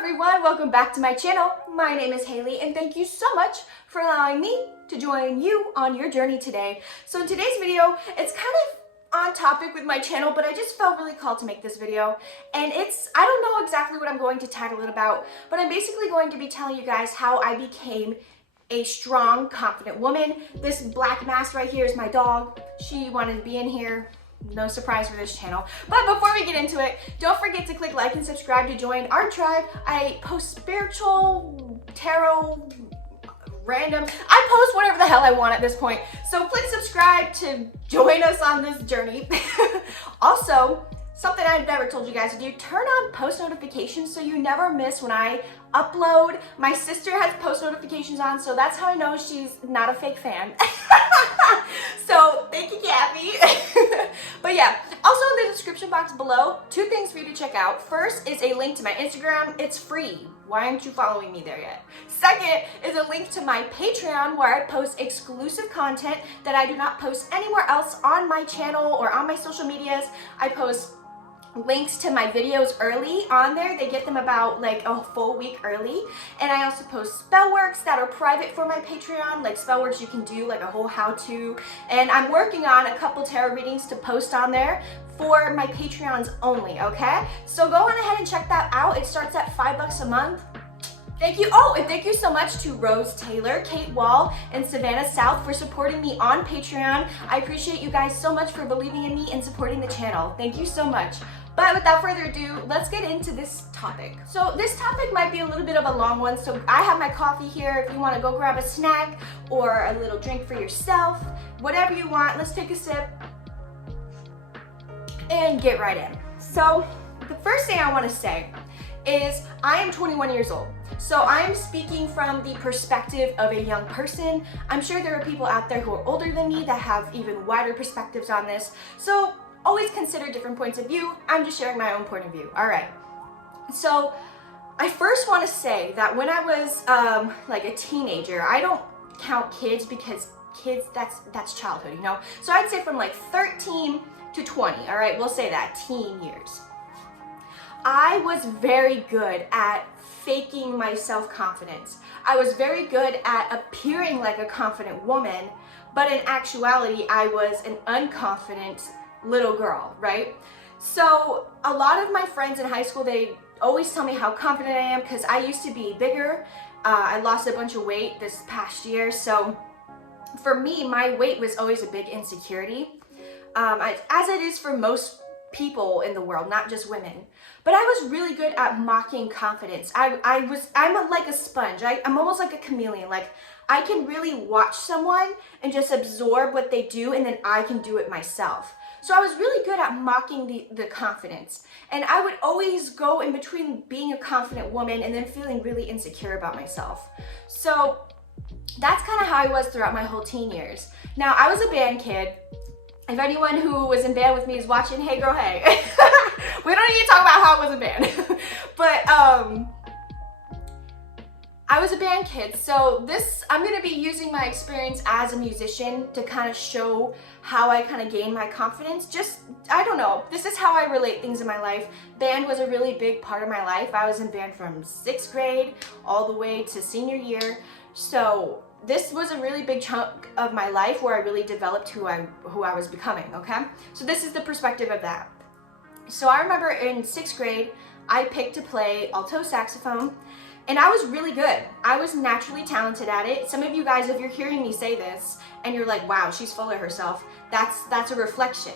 everyone, welcome back to my channel. My name is Hayley and thank you so much for allowing me to join you on your journey today. So in today's video, it's kind of on topic with my channel, but I just felt really called to make this video. And I don't know exactly what I'm going to title it about, but I'm basically going to be telling you guys how I became a strong, confident woman. This black mask right here is my dog. She wanted to be in here. No surprise for this channel. But before we get into it, don't forget to click like and subscribe to join our tribe. I post spiritual, tarot, random. I post whatever the hell I want at this point. So click subscribe to join us on this journey. Also, something I've never told you guys to do, turn on post notifications so you never miss when I upload. My sister has post notifications on, so that's how I know she's not a fake fan. So thank you, Kathy. But yeah, also in the description box below, 2 things for you to check out. First is a link to my Instagram. It's free. Why aren't you following me there yet? Second is a link to my Patreon where I post exclusive content that I do not post anywhere else on my channel or on my social medias. I post links to my videos early on there. They get them about like a full week early. And I also post spell works that are private for my Patreon, like spell works you can do, like a whole how-to. And I'm working on a couple tarot readings to post on there for my Patreons only, okay? So go on ahead and check that out. It starts at $5 a month. Thank you. Oh, and thank you so much to Rose Taylor, Kate Wall, and Savannah South for supporting me on Patreon. I appreciate you guys so much for believing in me and supporting the channel. Thank you so much. But without further ado, let's get into this topic. So this topic might be a little bit of a long one, so I have my coffee here. If you want to go grab a snack or a little drink for yourself, whatever you want, let's take a sip and get right in. So the first thing I want to say is I am 21 years old. So I am speaking from the perspective of a young person. I'm sure there are people out there who are older than me that have even wider perspectives on this. So always consider different points of view. I'm just sharing my own point of view. All right. So I first want to say that when I was like a teenager, I don't count kids because kids, that's childhood, you know? So I'd say from like 13 to 20. All right, we'll say that, teen years. I was very good at faking my self-confidence. I was very good at appearing like a confident woman, but in actuality, I was an unconfident little girl, right? So a lot of my friends in high school, they always tell me how confident I am because I used to be bigger. I lost a bunch of weight this past year. So for me, my weight was always a big insecurity, as it is for most people in the world, not just women. But I was really good at mocking confidence. I'm like a sponge. I'm almost like a chameleon. Like I can really watch someone and just absorb what they do, and then I can do it myself. So I was really good at mocking the confidence. And I would always go in between being a confident woman and then feeling really insecure about myself. So that's kind of how I was throughout my whole teen years. Now, I was a band kid. If anyone who was in band with me is watching, hey girl, hey. We don't need to talk about how I was in band. But I was a band kid, so I'm gonna be using my experience as a musician to kind of show how I kind of gained my confidence. I don't know, this is how I relate things in my life. Band was a really big part of my life. I was in band from 6th grade all the way to senior year. So this was a really big chunk of my life where I really developed who I was becoming, okay? So this is the perspective of that. So I remember in 6th grade, I picked to play alto saxophone. And I was really good. I was naturally talented at it. Some of you guys, if you're hearing me say this and you're like, wow, she's full of herself, that's a reflection.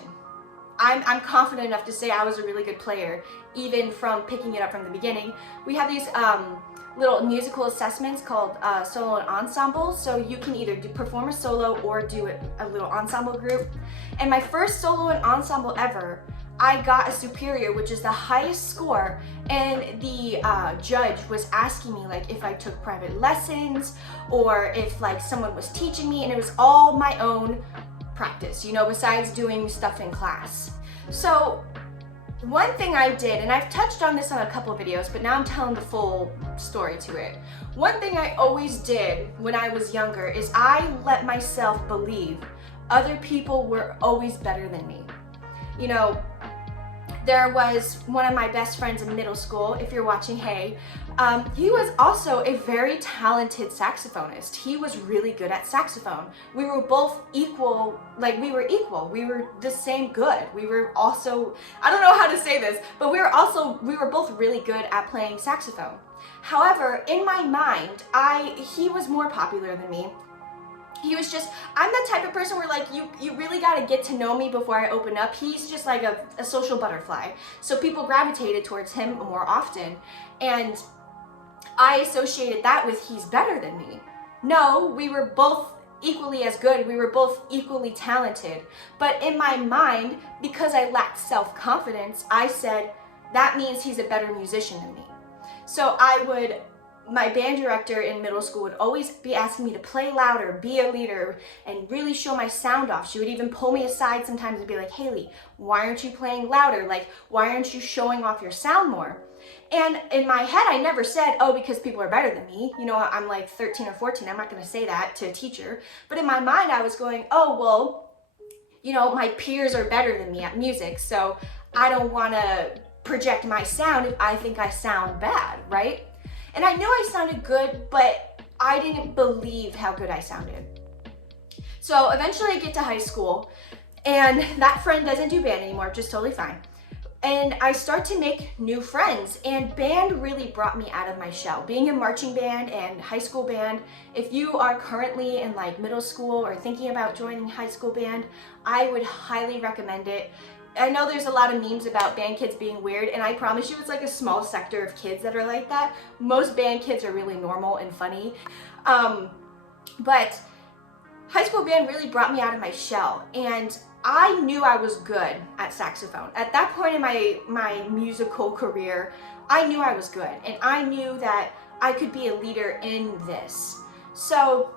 I'm confident enough to say I was a really good player, even from picking it up from the beginning. We have these little musical assessments called solo and ensemble. So you can either perform a solo or do a little ensemble group. And my first solo and ensemble ever, I got a superior, which is the highest score, and the judge was asking me like if I took private lessons or if like someone was teaching me, and it was all my own practice, you know, besides doing stuff in class. So one thing I did, and I've touched on this on a couple of videos, but now I'm telling the full story to it. One thing I always did when I was younger is I let myself believe other people were always better than me. You know, There was one of my best friends in middle school, if you're watching, hey, he was also a very talented saxophonist. He was really good at saxophone. We were both equal, like we were equal. We were the same good. We were also, I don't know how to say this, but we were both really good at playing saxophone. However, in my mind, he was more popular than me. He was just, I'm the type of person where like, you really got to get to know me before I open up. He's just like a social butterfly. So people gravitated towards him more often. And I associated that with he's better than me. No, we were both equally as good. We were both equally talented. But in my mind, because I lacked self-confidence, I said, that means he's a better musician than me. So my band director in middle school would always be asking me to play louder, be a leader, and really show my sound off. She would even pull me aside sometimes and be like, Hayley, why aren't you playing louder? Like, why aren't you showing off your sound more? And in my head, I never said, oh, because people are better than me. You know, I'm like 13 or 14. I'm not going to say that to a teacher. But in my mind, I was going, oh, well, you know, my peers are better than me at music. So I don't want to project my sound if I think I sound bad, right? And I knew I sounded good, but I didn't believe how good I sounded. So eventually I get to high school, and that friend doesn't do band anymore, which is totally fine. And I start to make new friends, and band really brought me out of my shell. Being in marching band and high school band, if you are currently in like middle school or thinking about joining high school band, I would highly recommend it. I know there's a lot of memes about band kids being weird, and I promise you it's like a small sector of kids that are like that. Most band kids are really normal and funny. But high school band really brought me out of my shell, and I knew I was good at saxophone. At that point in my musical career, I knew I was good, and I knew that I could be a leader in this. So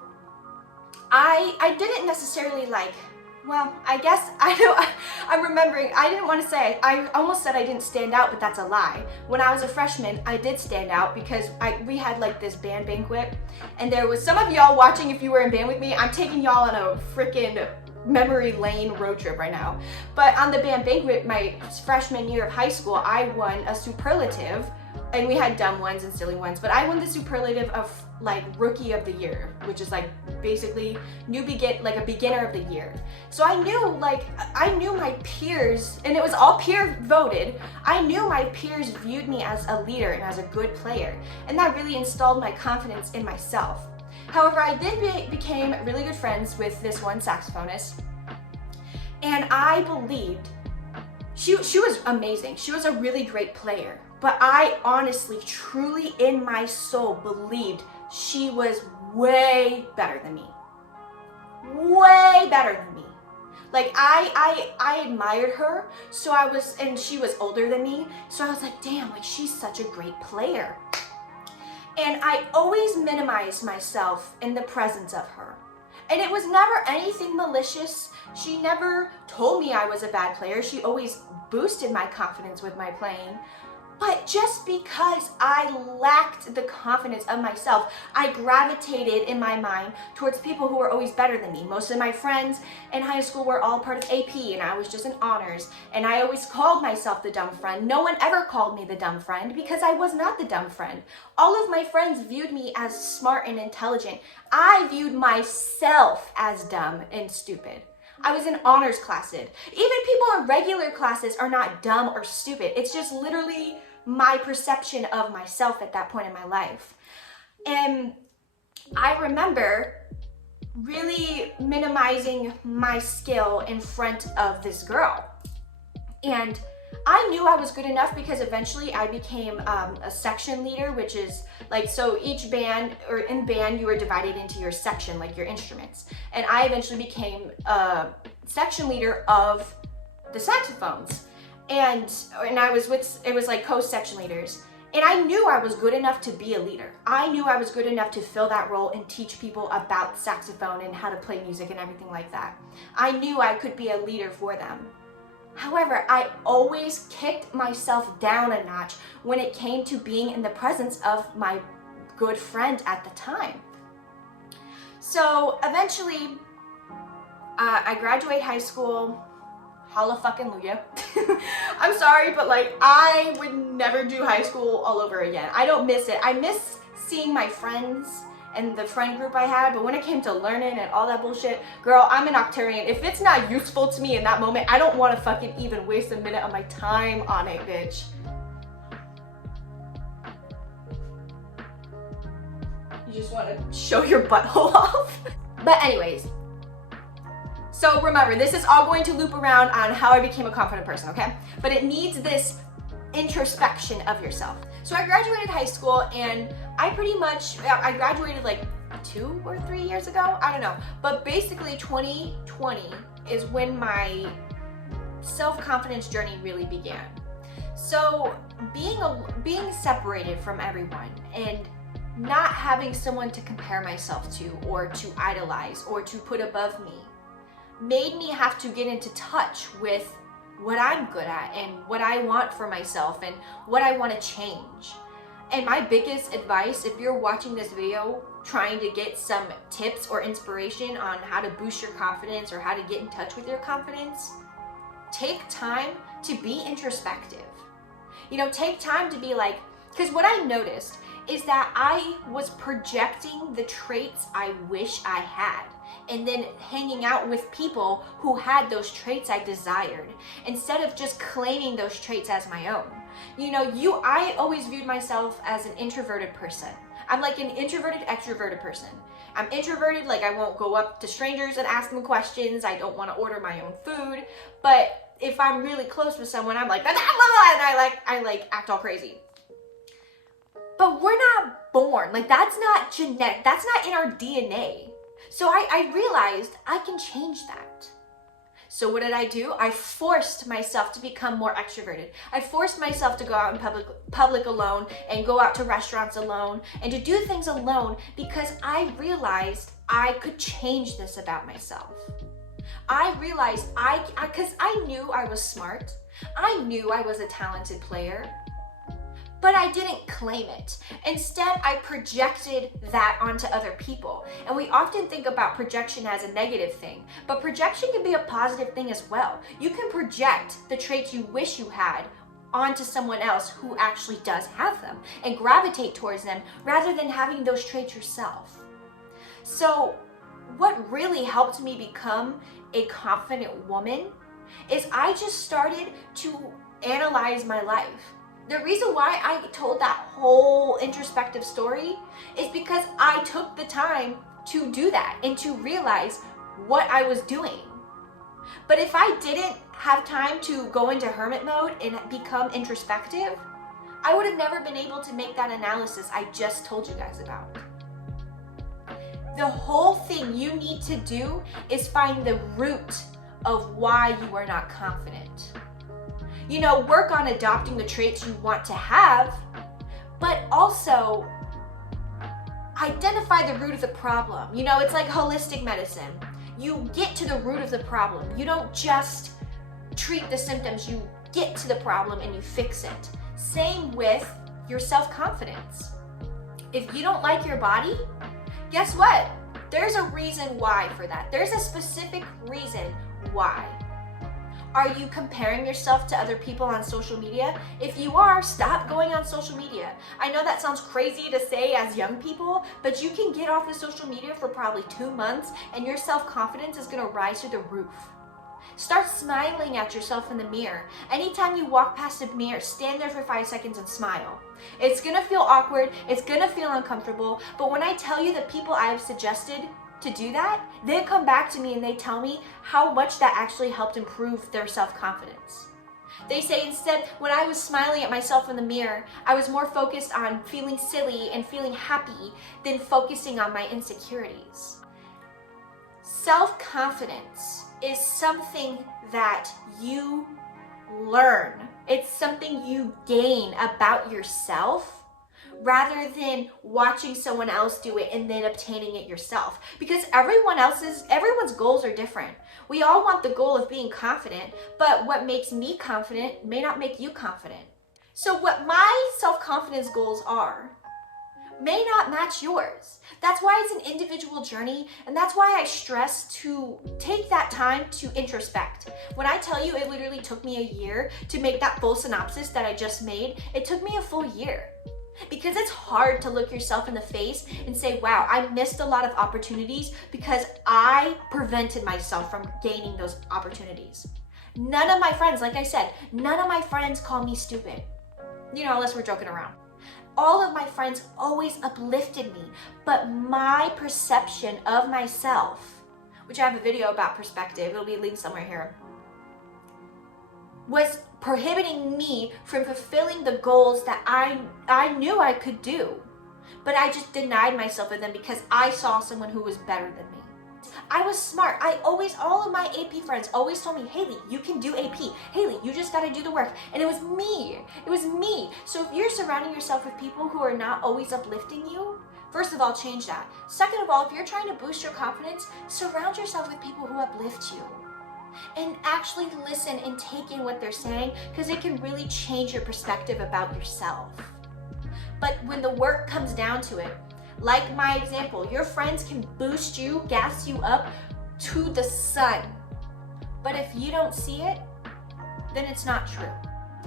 I didn't necessarily like, well, I guess I'm remembering, I didn't want to say, I almost said I didn't stand out, but that's a lie. When I was a freshman, I did stand out because we had like this band banquet, and there was some of y'all watching if you were in band with me. I'm taking y'all on a freaking memory lane road trip right now. But on the band banquet, my freshman year of high school, I won a superlative, and we had dumb ones and silly ones, but I won the superlative of like rookie of the year, which is like basically like a beginner of the year. So I knew my peers, and it was all peer voted, I knew my peers viewed me as a leader and as a good player, and that really installed my confidence in myself. However, I did became really good friends with this one saxophonist, and I believed she was amazing. She was a really great player, but I honestly, truly in my soul believed she was way better than me. Way better than me. Like I admired her, and she was older than me, so I was like, damn, like she's such a great player. And I always minimized myself in the presence of her. And it was never anything malicious. She never told me I was a bad player. She always boosted my confidence with my playing. But just because I lacked the confidence of myself, I gravitated in my mind towards people who were always better than me. Most of my friends in high school were all part of AP, and I was just in honors. And I always called myself the dumb friend. No one ever called me the dumb friend because I was not the dumb friend. All of my friends viewed me as smart and intelligent. I viewed myself as dumb and stupid. I was in honors classes. Even people in regular classes are not dumb or stupid. It's just literally my perception of myself at that point in my life. And I remember really minimizing my skill in front of this girl. And I knew I was good enough because eventually I became a section leader, which is like, so each band, or in band, you were divided into your section, like your instruments. And I eventually became a section leader of the saxophones. And I was it was like co-section leaders. And I knew I was good enough to be a leader. I knew I was good enough to fill that role and teach people about saxophone and how to play music and everything like that. I knew I could be a leader for them. However, I always kicked myself down a notch when it came to being in the presence of my good friend at the time. So eventually, I graduate high school, hallelujah. I'm sorry, but like I would never do high school all over again. I don't miss it. I miss seeing my friends and the friend group I had, but when it came to learning and all that bullshit, girl, I'm an Arcturian. If it's not useful to me in that moment, I don't want to fucking even waste a minute of my time on it, bitch. You just want to show your butthole off. But anyways, so remember, this is all going to loop around on how I became a confident person, okay? But it needs this introspection of yourself. So I graduated high school and I graduated like 2 or 3 years ago, I don't know. But basically 2020 is when my self-confidence journey really began. So being separated from everyone and not having someone to compare myself to or to idolize or to put above me made me have to get into touch with what I'm good at and what I want for myself and what I want to change. And my biggest advice, if you're watching this video trying to get some tips or inspiration on how to boost your confidence or how to get in touch with your confidence, take time to be introspective. You know, take time to be like, because what I noticed is that I was projecting the traits I wish I had and then hanging out with people who had those traits I desired instead of just claiming those traits as my own. You know, I always viewed myself as an introverted person. I'm like an introverted, extroverted person. I'm introverted, like I won't go up to strangers and ask them questions. I don't want to order my own food. But if I'm really close with someone, I'm like, and I act all crazy. But we're not born, like that's not genetic, that's not in our DNA. So I realized I can change that. So what did I do? I forced myself to become more extroverted. I forced myself to go out in public alone and go out to restaurants alone and to do things alone because I realized I could change this about myself. I realized because I knew I was smart. I knew I was a talented player. But I didn't claim it. Instead, I projected that onto other people. And we often think about projection as a negative thing, but projection can be a positive thing as well. You can project the traits you wish you had onto someone else who actually does have them and gravitate towards them rather than having those traits yourself. So what really helped me become a confident woman is I just started to analyze my life. The reason why I told that whole introspective story is because I took the time to do that and to realize what I was doing. But if I didn't have time to go into hermit mode and become introspective, I would have never been able to make that analysis I just told you guys about. The whole thing you need to do is find the root of why you are not confident. You know, work on adopting the traits you want to have, but also identify the root of the problem. You know, it's like holistic medicine. You get to the root of the problem. You don't just treat the symptoms, you get to the problem and you fix it. Same with your self-confidence. If you don't like your body, guess what? There's a reason why for that. There's a specific reason why. Are you comparing yourself to other people on social media? If you are, stop going on social media. I know that sounds crazy to say as young people, but you can get off of social media for probably 2 months and your self-confidence is gonna rise through the roof. Start smiling at yourself in the mirror. Anytime you walk past a mirror, stand there for 5 seconds and smile. It's gonna feel awkward, it's gonna feel uncomfortable, but when I tell you the people I have suggested to do that, they come back to me and they tell me how much that actually helped improve their self-confidence. They say instead, when I was smiling at myself in the mirror, I was more focused on feeling silly and feeling happy than focusing on my insecurities. Self-confidence is something that you learn. It's something you gain about yourself rather than watching someone else do it and then obtaining it yourself. Because everyone's goals are different. We all want the goal of being confident, but what makes me confident may not make you confident. So what my self-confidence goals are may not match yours. That's why it's an individual journey, and that's why I stress to take that time to introspect. When I tell you it literally took me a year to make that full synopsis that I just made, it took me a full year. Because it's hard to look yourself in the face and say, wow, I missed a lot of opportunities because I prevented myself from gaining those opportunities. None of my friends, like I said, none of my friends call me stupid. You know, unless we're joking around. All of my friends always uplifted me, but my perception of myself, which I have a video about perspective, it'll be linked somewhere here, was prohibiting me from fulfilling the goals that I knew I could do. But I just denied myself of them because I saw someone who was better than me. I was smart. All of my AP friends always told me, Hayley, you can do AP. Hayley, you just gotta do the work. And it was me. It was me. So if you're surrounding yourself with people who are not always uplifting you, first of all, change that. Second of all, if you're trying to boost your confidence, surround yourself with people who uplift you. And actually listen and take in what they're saying, because it can really change your perspective about yourself. But when the work comes down to it, like my example, your friends can boost you, gas you up to the sun. But if you don't see it, then it's not true.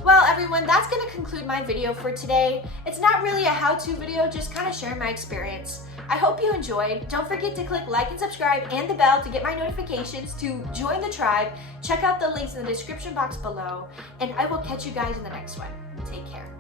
Well, everyone, that's going to conclude my video for today. It's not really a how-to video, just kind of sharing my experience. I hope you enjoyed. Don't forget to click like and subscribe and the bell to get my notifications to join the tribe. Check out the links in the description box below, and I will catch you guys in the next one. Take care.